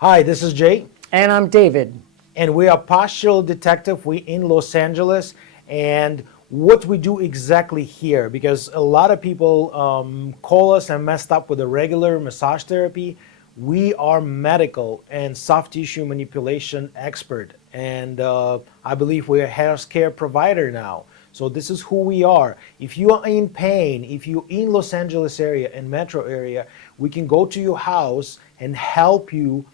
Hi, this is Jay, And I'm David. and we are Postural Detective. We in Los Angeles, and what we do exactly here, because a lot of people call us and messed up with the regular massage therapy. We are medical and soft tissue manipulation expert, and I believe we're a healthcare provider now. So this is who we are. If you are in pain, if you're in Los Angeles area and metro area, we can go to your house and help you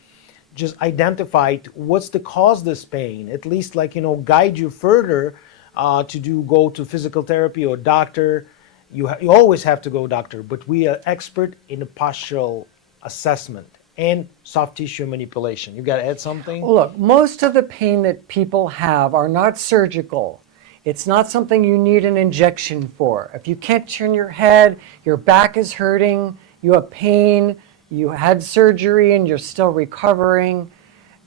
just identify what's the cause of this pain, at least guide you further to do go to physical therapy or doctor. You always have to go doctor, but we are expert in the postural assessment and soft tissue manipulation. You got to add something? Look, most of the pain that people have are not surgical. It's not something you need an injection for. If you can't turn your head, your back is hurting, you have pain, you had surgery and you're still recovering.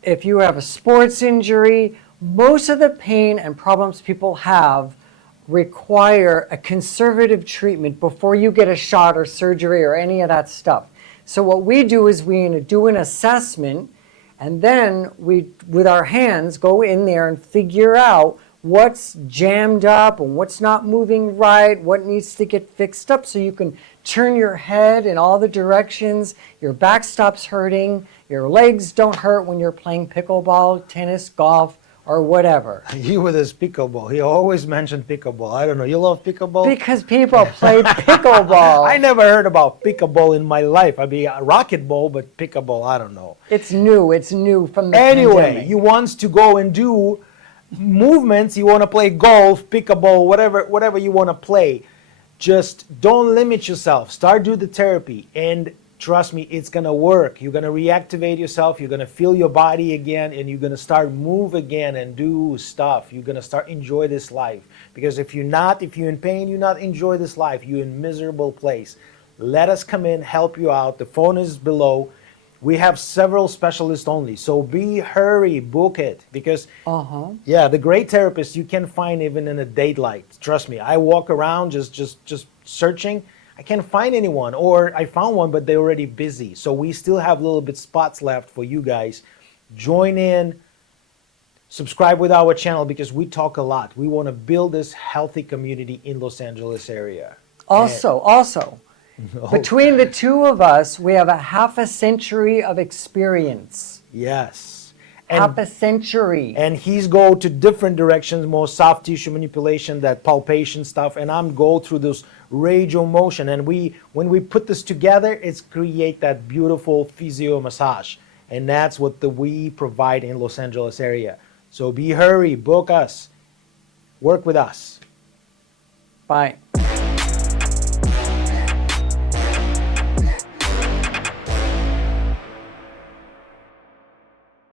If you have a sports injury, most of the pain and problems people have require a conservative treatment before you get a shot or surgery or any of that stuff. So what we do is we do an assessment, and then we, with our hands, go in there and figure out what's jammed up and what's not moving right, what needs to get fixed up so you can turn your head in all the directions, your back stops hurting, your legs don't hurt when you're playing pickleball, tennis, golf, or whatever. You with his pickleball. He always mentioned pickleball. I don't know. You love pickleball? Because people play pickleball. I never heard about pickleball in my life. I mean, racquetball, but pickleball, I don't know. It's new from the Anyway, pandemic. you want to go and do movements, you want to play golf, pickleball, whatever you want to play. Just don't limit yourself. Start do the therapy, and trust me, it's gonna work. You're gonna reactivate yourself, you're gonna feel your body again, and you're gonna start move again and do stuff. You're gonna start enjoy this life. Because if you're in pain, you're not enjoy this life, you're in miserable place. Let us come in, help you out. The phone is below. We have several specialists only, so hurry, book it, because the great therapist you can find even in a daylight. Trust me, I walk around just searching. I can't find anyone, or I found one, but they're already busy. So we still have a little bit spots left for you guys. Join in, subscribe with our channel, because we talk a lot. We want to build this healthy community in Los Angeles area. Also, between the two of us, we have a half a century of experience. Yes. Half a century. And he's go to different directions, more soft tissue manipulation, that palpation stuff, and I'm go through this radio motion. And when we put this together, it's create that beautiful physio massage. And that's what we provide in Los Angeles area. So hurry, book us, work with us. Bye.